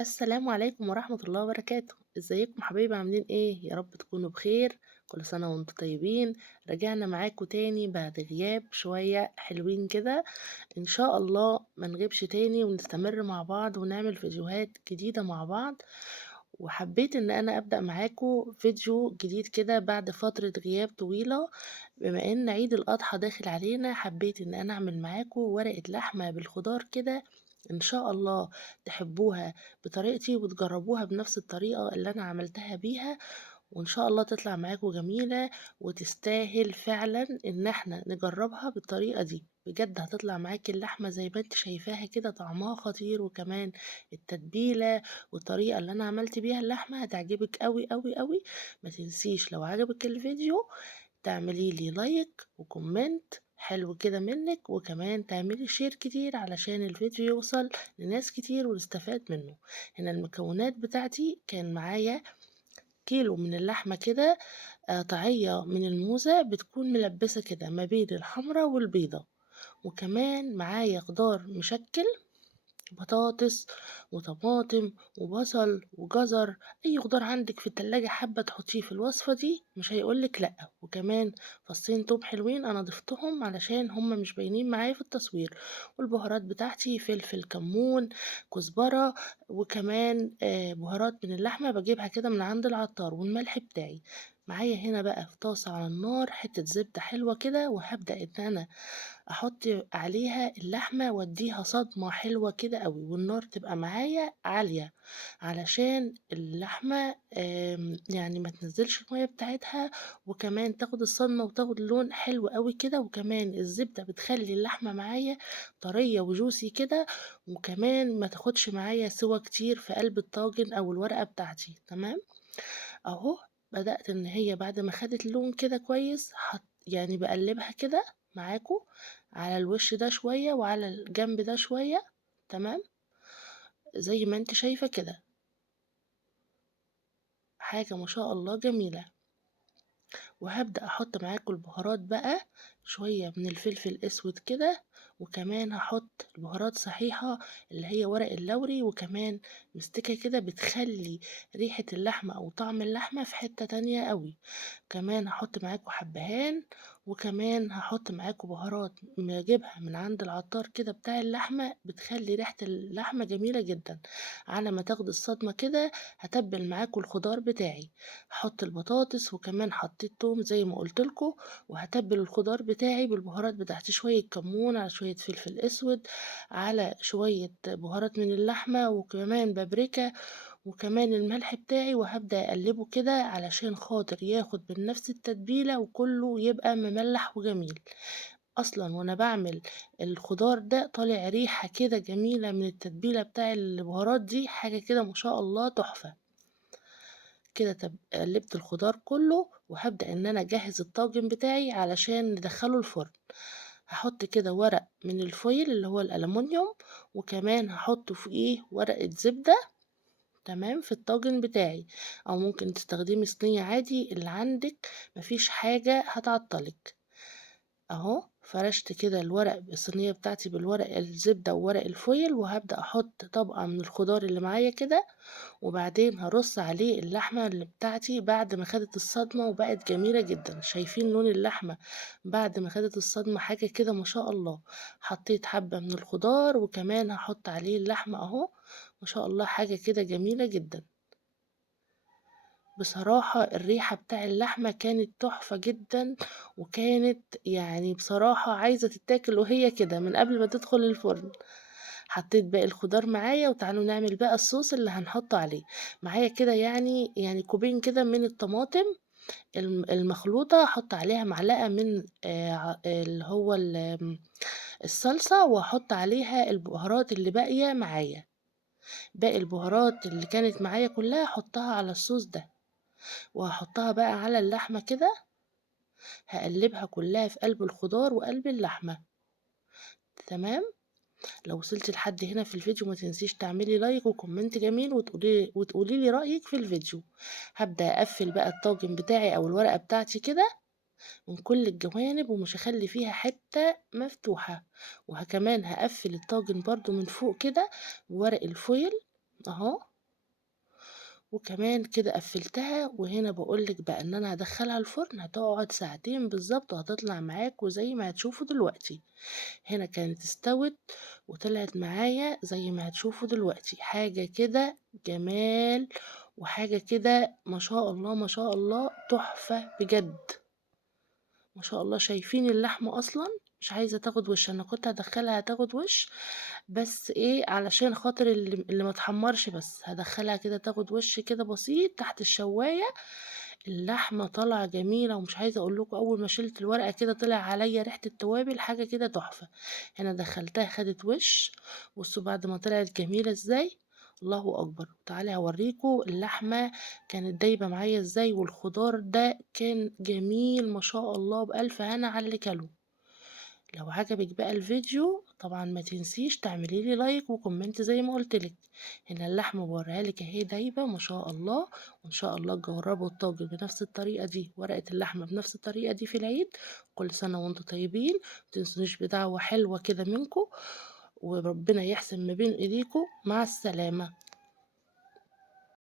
السلام عليكم ورحمة الله وبركاته، ازيكم حبايبي عاملين ايه؟ يا رب تكونوا بخير، كل سنة وانتم طيبين. رجعنا معاكم تاني بعد غياب شوية حلوين كده. ان شاء الله ما نغيبش تاني ونستمر مع بعض ونعمل فيديوهات جديدة مع بعض. وحبيت ان انا ابدأ معاكم فيديو جديد كده بعد فترة غياب طويلة. بما ان عيد الاضحى داخل علينا حبيت ان انا اعمل معاكم ورقة لحمة بالخضار كده. ان شاء الله تحبوها بطريقتي وتجربوها بنفس الطريقة اللي أنا عملتها بيها، وإن شاء الله تطلع معاكم جميلة وتستاهل فعلا إن احنا نجربها بالطريقة دي. بجد هتطلع معاكي اللحمة زي ما انت شايفاها كده، طعمها خطير، وكمان التتبيلة والطريقة اللي أنا عملت بيها اللحمة هتعجبك قوي قوي قوي. ما تنسيش لو عجبك الفيديو تعملي لي لايك وكومنت حلو كده منك، وكمان تعملي شير كتير علشان الفيديو يوصل لناس كتير ونستفاد منه. هنا المكونات بتاعتي كان معايا كيلو من اللحمة كده، طعية من الموزة بتكون ملبسة كده ما بين الحمرة والبيضة، وكمان معايا خضار مشكل، بطاطس وطماطم وبصل وجزر. اي خضار عندك في التلاجة حابة تحطيه في الوصفة دي مش هيقولك لا. وكمان فصين توم حلوين انا ضفتهم علشان هما مش باينين معايا في التصوير. والبهارات بتاعتي فلفل، كمون، كزبرة، وكمان بهارات من اللحمة بجيبها كده من عند العطار، والملح بتاعي. معايا هنا بقى في طاسة على النار حتة زبدة حلوة كده، وهبدأ ان انا احط عليها اللحمة واديها صدمة حلوة كده قوي، والنار تبقى معايا عالية علشان اللحمة يعني ما تنزلش المية بتاعتها، وكمان تاخد الصدمة وتاخد لون حلو قوي كده. وكمان الزبدة بتخلي اللحمة معايا طرية وجوسي كده، وكمان ما تاخدش معايا سوا كتير في قلب الطاجن او الورقة بتاعتي. تمام اهو. بدأت ان هي بعد ما خدت لون كده كويس يعني بقلبها كده معاكم على الوش ده شوية وعلى الجنب ده شوية. تمام، زي ما انت شايفة كده، حاجة ما شاء الله جميلة. وهبدأ احط معاكم البهارات بقى، شوية من الفلفل الاسود كده، وكمان هحط البهارات صحيحة اللي هي ورق اللوري، وكمان مستكة كده بتخلي ريحة اللحمة او طعم اللحمة في حتة تانية قوي. كمان هحط معاكم حبهان، وكمان هحط معاكم بهارات بجيبها من عند العطار كده بتاع اللحمة بتخلي ريحة اللحمة جميلة جدا. على ما تاخد الصدمة كده هتبل معاكم الخضار بتاعي. هحط البطاطس، وكمان حطيت توم زي ما قلتلكوا، وهتبل الخضار بتاعي بالبهارات بتاعتي، شوية كمون على شوية فلفل اسود على شوية بهارات من اللحمة، وكمان بابريكا، وكمان الملح بتاعي. وهبدأ أقلبه كده علشان خاطر ياخد من نفس التتبيلة وكله يبقى مملح وجميل. أصلا وأنا بعمل الخضار ده طالع ريحة كده جميلة من التتبيلة بتاع البهارات دي، حاجة كده ما شاء الله تحفة. كده قلبت الخضار كله، وهبدأ ان انا اجهز الطاجن بتاعي علشان ندخله الفرن. هحط كده ورق من الفويل اللي هو الألمونيوم، وكمان هحط فوقيه ورقة زبدة. تمام، في الطاجن بتاعي، او ممكن تستخدمي صينية عادي اللي عندك، مفيش حاجة هتعطلك. اهو فرشت كده الورق الصينية بتاعتي بالورق الزبدة وورق الفويل، وهبدأ احط طبقة من الخضار اللي معايا كده، وبعدين هرص عليه اللحمة اللي بتاعتي بعد ما خدت الصدمة وبقت جميلة جدا. شايفين لون اللحمة بعد ما خدت الصدمة؟ حاجة كده ما شاء الله. حطيت حبة من الخضار، وكمان هحط عليه اللحمة اهو، ما شاء الله حاجة كده جميلة جدا. بصراحة الريحة بتاع اللحمة كانت تحفة جدا، وكانت يعني بصراحة عايزة تتاكل وهي كده من قبل ما تدخل الفرن. حطيت باقي الخضار معايا، وتعالوا نعمل بقى الصوص اللي هنحطه عليه. معايا كده يعني كوبين كده من الطماطم المخلوطة، احط عليها معلقة من اللي هو الصلصة، واحط عليها البهارات اللي باقية معايا. باقي البهارات اللي كانت معايا كلها احطها على الصوص ده، وهحطها بقى على اللحمة كده، هقلبها كلها في قلب الخضار وقلب اللحمة. تمام. لو وصلت لحد هنا في الفيديو ما تنسيش تعملي لايك وكومنت جميل، وتقولي لي رأيك في الفيديو. هبدأ اقفل بقى الطاجن بتاعي او الورقة بتاعتي كده من كل الجوانب، ومش هخلي فيها حتة مفتوحة. وكمان هقفل الطاجن برضو من فوق كده بورق الفويل أهو. وكمان كده قفّلتها، وهنا باقول لِك بقى إن أنا هادخّلها الفرن هتقعد ساعتين بالضبط وهتطلع معاكم زي ما هتشوفوا دلوقتي. هنا كانت استوت وطلعت معايا زي ما هتشوفوا دلوقتي، حاجة كده جمال، وحاجة كده ما شاء الله، ما شاء الله، تحفة بجد. ما شاء الله. شايفين اللحمة أصلًا مش عايزة تاخد وِش، أنا كنت هادخّلها تاخد وِش، بس إيه، علشان خاطر اللي ما اتحمّرش بس، هادخّلها كده تاخد وِش كده بسيط تحت الشواية. اللحمة طالعة جميلة، ومش عايزة أقول لكم أول ما شِلت الورقة كده طلع عليَّ ريحة التوابل حاجة كده تحفة. هنا دخّلتها خدت وِش، بُصّوا بعد ما طلعت جميلة إزاي، الله أكبر. تعالوا هاورّيكم اللحمة كانت دايبة معايا إزاي، والخضار ده كان جميل ما شاء الله بألف هنا على اللي كَلُه. لو عجبِك بقى الفيديو طبعًا ما تنسيش تعملي لي لايك وكومنت زي ما قُلت لِك. هنا اللحمة باورّيها لِك أهي دايبة ما شاء الله، وإن شاء الله تجرّبوا الطاجن بنفس الطريقة دي، ورقة اللحمة بنفس الطريقة دي في العيد. كل سنة وأنتم طيبين، ما تنسونيش بدعوة حلوة كده منكم، وربنا يحسن ما بين إيديكم. مع السلامة.